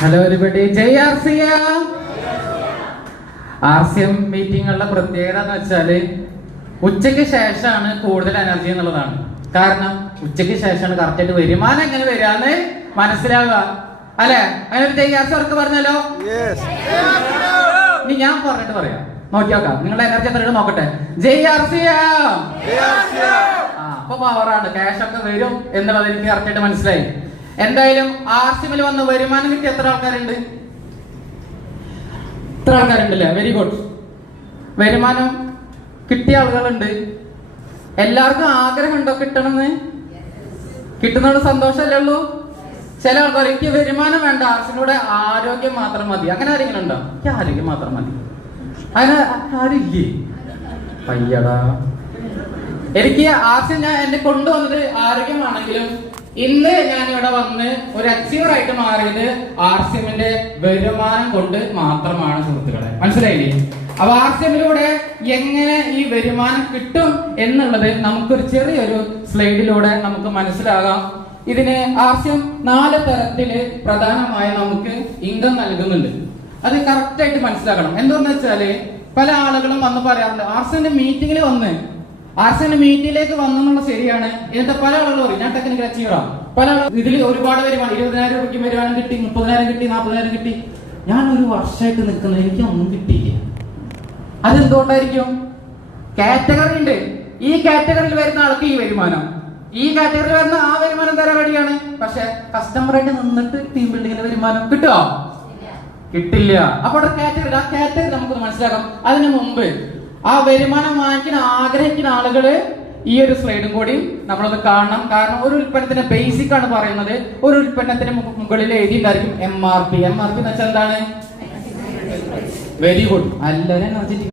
Hello everybody, ജയ് RCM. RCM മീറ്റിങ്ങുകളുടെ പ്രത്യേകത എന്ന് വെച്ചാല് ഉച്ചയ്ക്ക് ശേഷമാണ് കൂടുതൽ എനർജി എന്നുള്ളതാണ്. കാരണം ഉച്ചയ്ക്ക് ശേഷമാണ് കറക്റ്റായിട്ട് വരുമാനം എങ്ങനെ വരാന്ന് മനസ്സിലാവുക, അല്ലെ? അങ്ങനെ ജയ് RCM അവർക്ക് പറഞ്ഞല്ലോ. ഇനി ഞാൻ പറഞ്ഞിട്ട് പറയാം, നോക്കി നോക്കാം നിങ്ങളുടെ എനർജി എത്ര നോക്കട്ടെ. ജയ് RCM. അപ്പൊ പവറാണ്, ക്യാഷ് ഒക്കെ വരും എന്നുള്ളത് എനിക്ക് കറക്റ്റായിട്ട് മനസ്സിലായി. എന്തായാലും RCMൽ വന്ന് വരുമാനം കിട്ടിയ എത്ര ആൾക്കാരുണ്ട്? ഇത്ര ആൾക്കാരുണ്ടല്ലേ? Very good. വരുമാനം കിട്ടിയ ആളുകളുണ്ട്. എല്ലാവർക്കും ആഗ്രഹമുണ്ടോ കിട്ടണമെന്ന്? കിട്ടുന്നോട് സന്തോഷമല്ലേ ഉള്ളൂ? ചില ആൾക്കാർ എനിക്ക് വരുമാനം വേണ്ട, RCMലൂടെ ആരോഗ്യം മാത്രം മതി, അങ്ങനെ ആരെങ്കിലും ഉണ്ടോ? എനിക്ക് ആരോഗ്യം മാത്രം മതി, അങ്ങനെ ആരില്ലേ? അയ്യടാ, എനിക്ക് RCM ഞാൻ എന്നെ കൊണ്ടുവന്നത് ആരോഗ്യമാണെങ്കിലും ഇന്ന് ഞാൻ ഇവിടെ വന്ന് ഒരു അച്ചീവർ ആയിട്ട് മാറിയത് RCMന്റെ വരുമാനം കൊണ്ട് മാത്രമാണ് സുഹൃത്തുക്കളെ. മനസ്സിലായില്ലേ? അപ്പൊ RCMലൂടെ എങ്ങനെ ഈ വരുമാനം കിട്ടും എന്നുള്ളത് നമുക്കൊരു ചെറിയൊരു സ്ലൈഡിലൂടെ നമുക്ക് മനസ്സിലാകാം. ഇതിന് RCM 4 തരത്തില് പ്രധാനമായി നമുക്ക് ഇൻകം നൽകുന്നുണ്ട്. അത് കറക്റ്റ് ആയിട്ട് മനസ്സിലാക്കണം. എന്താന്ന് വെച്ചാല് പല ആളുകളും വന്ന് പറയാറുണ്ട് RCMന്റെ മീറ്റിംഗിൽ വന്ന് RCMന്റെ മീറ്റിംഗിലേക്ക് വന്നെന്നുള്ള ശരിയാണ്. എന്നിട്ട് പല ആളുകളും പറയും ഞാൻ ടെക്നിക്കൽ അച്ചീവറാണ്. പല ആളുകൾ ഇതിൽ ഒരുപാട് വരുമാനം, 20,000 രൂപയ്ക്ക് വരുമാനം കിട്ടി, 30,000 കിട്ടി, 40,000 കിട്ടി. ഞാൻ ഒരു വർഷമായിട്ട് നിൽക്കുന്നത് എനിക്കൊന്നും കിട്ടിയില്ല. അതെന്തുകൊണ്ടായിരിക്കും? കാറ്റഗറി ഉണ്ട്. ഈ കാറ്റഗറിയിൽ വരുന്ന ആൾക്ക് ഈ വരുമാനം, ഈ കാറ്റഗറിയിൽ വരുന്ന ആ വരുമാനം തരാൻ വേണ്ടിയാണ്. പക്ഷെ കസ്റ്റമറായിട്ട് നിന്നിട്ട് ടീം ബിൽഡിങ്ങിന് വരുമാനം കിട്ടുമോ? കിട്ടില്ല. അപ്പോൾ ആ കാറ്റഗറി നമുക്ക് മനസ്സിലാക്കാം. അതിനു മുമ്പ് ആ വരുമാനം വാങ്ങിക്കാൻ ആഗ്രഹിക്കുന്ന ആളുകള് ഈ ഒരു സ്ലൈഡും കൂടി നമ്മളത് കാണണം. കാരണം ഒരു ഉൽപ്പന്നത്തിന്റെ ബേസിക് ആണ് പറയുന്നത്. ഒരു ഉൽപ്പന്നത്തിന് മുകളിൽ എഴുതിയിട്ടുണ്ടായിരിക്കും MRP. MRP എന്ന് വെച്ചാൽ എന്താണ്? Very good. എല്ലാവരും